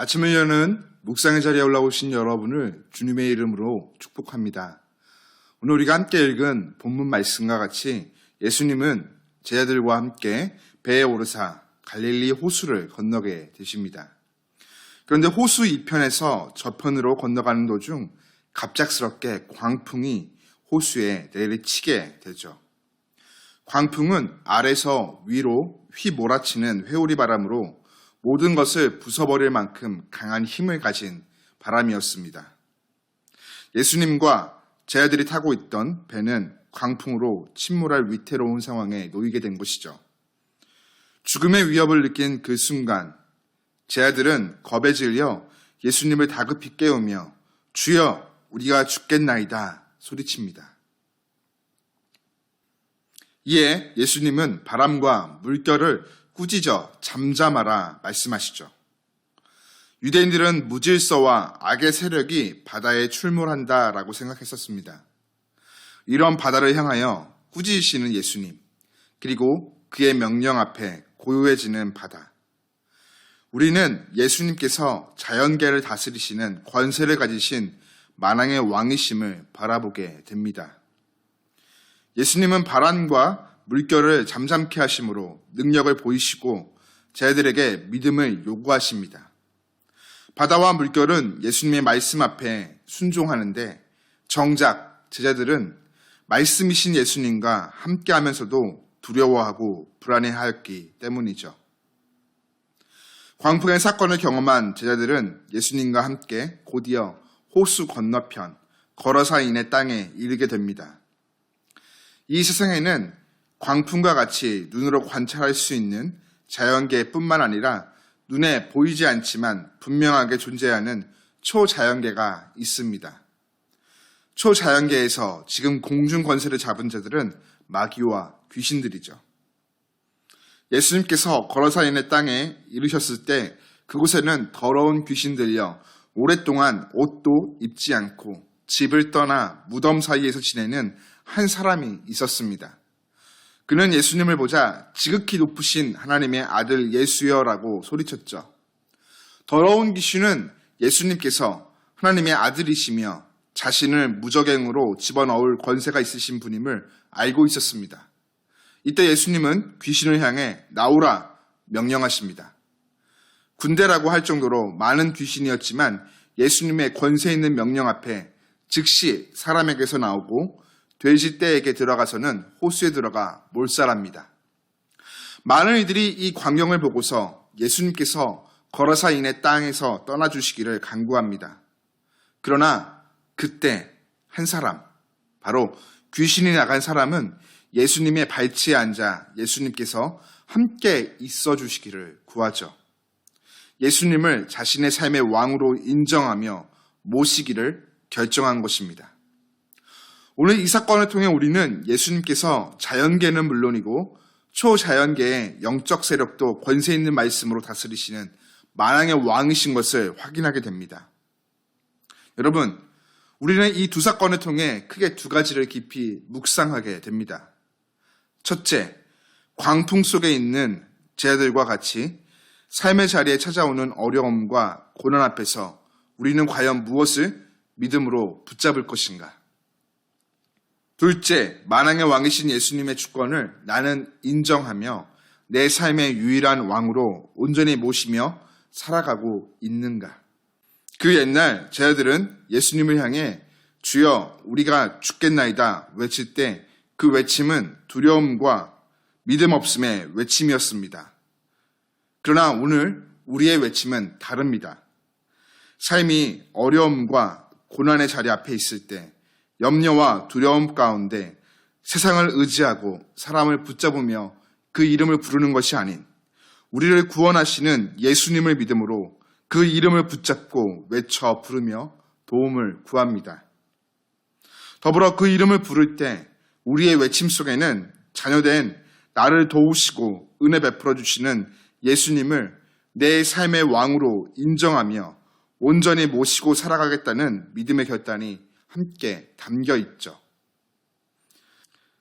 아침을 여는 묵상의 자리에 올라오신 여러분을 주님의 이름으로 축복합니다. 오늘 우리가 함께 읽은 본문 말씀과 같이 예수님은 제자들과 함께 배에 오르사 갈릴리 호수를 건너게 되십니다. 그런데 호수 이편에서 저편으로 건너가는 도중 갑작스럽게 광풍이 호수에 내리치게 되죠. 광풍은 아래서 위로 휘몰아치는 회오리 바람으로 모든 것을 부숴버릴 만큼 강한 힘을 가진 바람이었습니다. 예수님과 제자들이 타고 있던 배는 광풍으로 침몰할 위태로운 상황에 놓이게 된 것이죠. 죽음의 위협을 느낀 그 순간 제자들은 겁에 질려 예수님을 다급히 깨우며 주여 우리가 죽겠나이다 소리칩니다. 이에 예수님은 바람과 물결을 꾸짖어 잠잠하라 말씀하시죠. 유대인들은 무질서와 악의 세력이 바다에 출몰한다라고 생각했었습니다. 이런 바다를 향하여 꾸짖으시는 예수님, 그리고 그의 명령 앞에 고요해지는 바다. 우리는 예수님께서 자연계를 다스리시는 권세를 가지신 만왕의 왕이심을 바라보게 됩니다. 예수님은 바람과 물결을 잠잠케 하심으로 능력을 보이시고 제자들에게 믿음을 요구하십니다. 바다와 물결은 예수님의 말씀 앞에 순종하는데 정작 제자들은 말씀이신 예수님과 함께하면서도 두려워하고 불안해하였기 때문이죠. 광풍의 사건을 경험한 제자들은 예수님과 함께 곧이어 호수 건너편 거라사인의 땅에 이르게 됩니다. 이 세상에는 광풍과 같이 눈으로 관찰할 수 있는 자연계뿐만 아니라 눈에 보이지 않지만 분명하게 존재하는 초자연계가 있습니다. 초자연계에서 지금 공중 권세를 잡은 자들은 마귀와 귀신들이죠. 예수님께서 거라사인의 땅에 이르셨을 때 그곳에는 더러운 귀신들여 오랫동안 옷도 입지 않고 집을 떠나 무덤 사이에서 지내는 한 사람이 있었습니다. 그는 예수님을 보자 지극히 높으신 하나님의 아들 예수여라고 소리쳤죠. 더러운 귀신은 예수님께서 하나님의 아들이시며 자신을 무적행으로 집어넣을 권세가 있으신 분임을 알고 있었습니다. 이때 예수님은 귀신을 향해 나오라 명령하십니다. 군대라고 할 정도로 많은 귀신이었지만 예수님의 권세 있는 명령 앞에 즉시 사람에게서 나오고 돼지떼에게 들어가서는 호수에 들어가 몰살합니다. 많은 이들이 이 광경을 보고서 예수님께서 거라사인의 땅에서 떠나주시기를 간구합니다. 그러나 그때 한 사람, 바로 귀신이 나간 사람은 예수님의 발치에 앉아 예수님께서 함께 있어 주시기를 구하죠. 예수님을 자신의 삶의 왕으로 인정하며 모시기를 결정한 것입니다. 오늘 이 사건을 통해 우리는 예수님께서 자연계는 물론이고 초자연계의 영적 세력도 권세 있는 말씀으로 다스리시는 만왕의 왕이신 것을 확인하게 됩니다. 여러분, 우리는 이 두 사건을 통해 크게 두 가지를 깊이 묵상하게 됩니다. 첫째, 광풍 속에 있는 제자들과 같이 삶의 자리에 찾아오는 어려움과 고난 앞에서 우리는 과연 무엇을 믿음으로 붙잡을 것인가? 둘째, 만왕의 왕이신 예수님의 주권을 나는 인정하며 내 삶의 유일한 왕으로 온전히 모시며 살아가고 있는가? 그 옛날 제자들은 예수님을 향해 주여 우리가 죽겠나이다 외칠 때 그 외침은 두려움과 믿음 없음의 외침이었습니다. 그러나 오늘 우리의 외침은 다릅니다. 삶이 어려움과 고난의 자리 앞에 있을 때 염려와 두려움 가운데 세상을 의지하고 사람을 붙잡으며 그 이름을 부르는 것이 아닌 우리를 구원하시는 예수님을 믿음으로 그 이름을 붙잡고 외쳐 부르며 도움을 구합니다. 더불어 그 이름을 부를 때 우리의 외침 속에는 자녀된 나를 도우시고 은혜 베풀어 주시는 예수님을 내 삶의 왕으로 인정하며 온전히 모시고 살아가겠다는 믿음의 결단이 함께 담겨 있죠.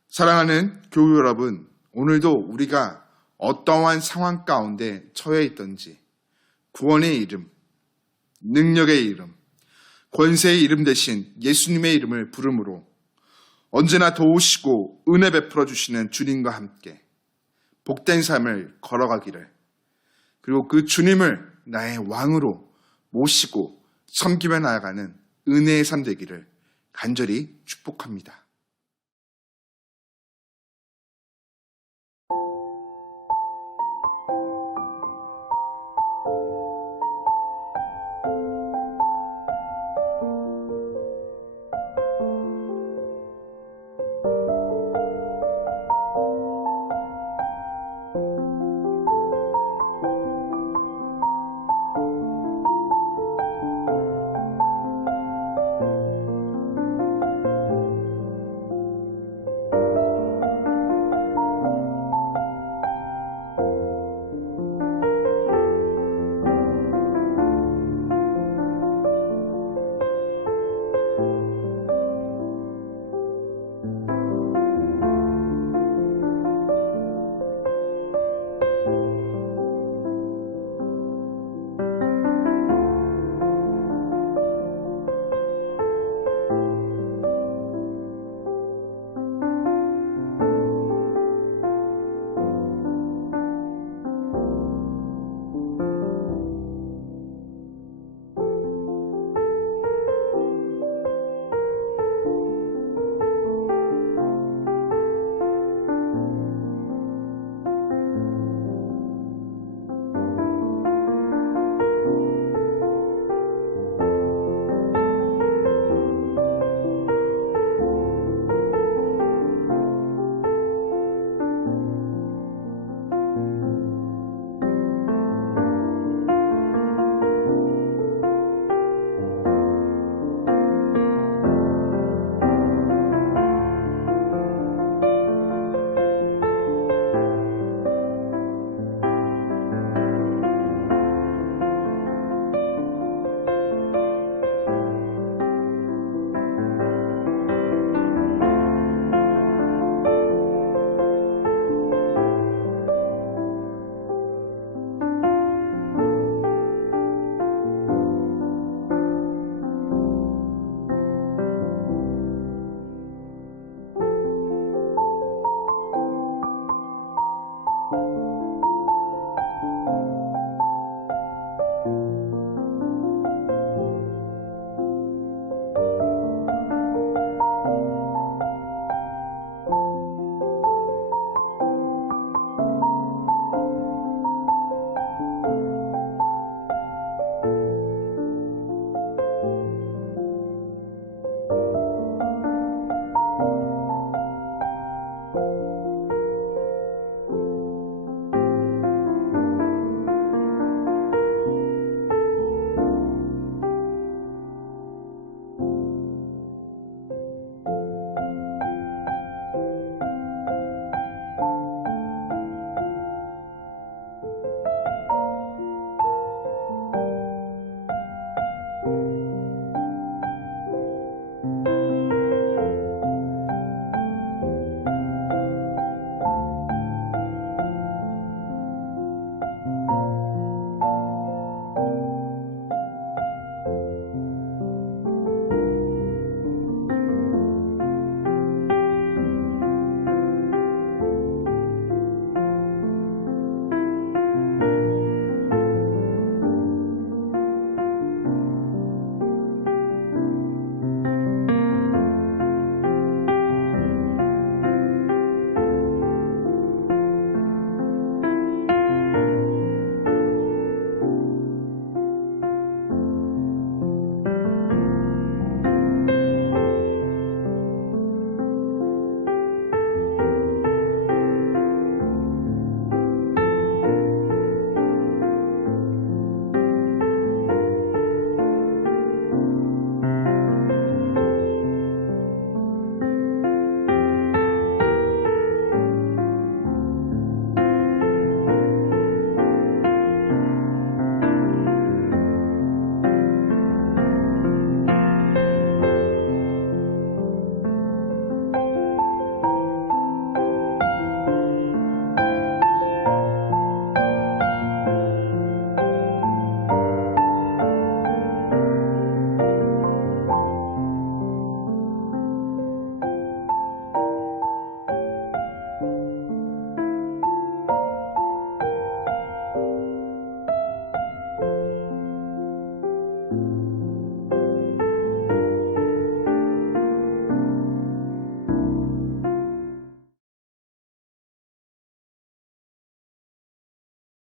사랑하는 교우 여러분, 오늘도 우리가 어떠한 상황 가운데 처해 있던지 구원의 이름, 능력의 이름, 권세의 이름 대신 예수님의 이름을 부름으로 언제나 도우시고 은혜 베풀어 주시는 주님과 함께 복된 삶을 걸어가기를, 그리고 그 주님을 나의 왕으로 모시고 섬기며 나아가는 은혜의 삶 되기를 간절히 축복합니다.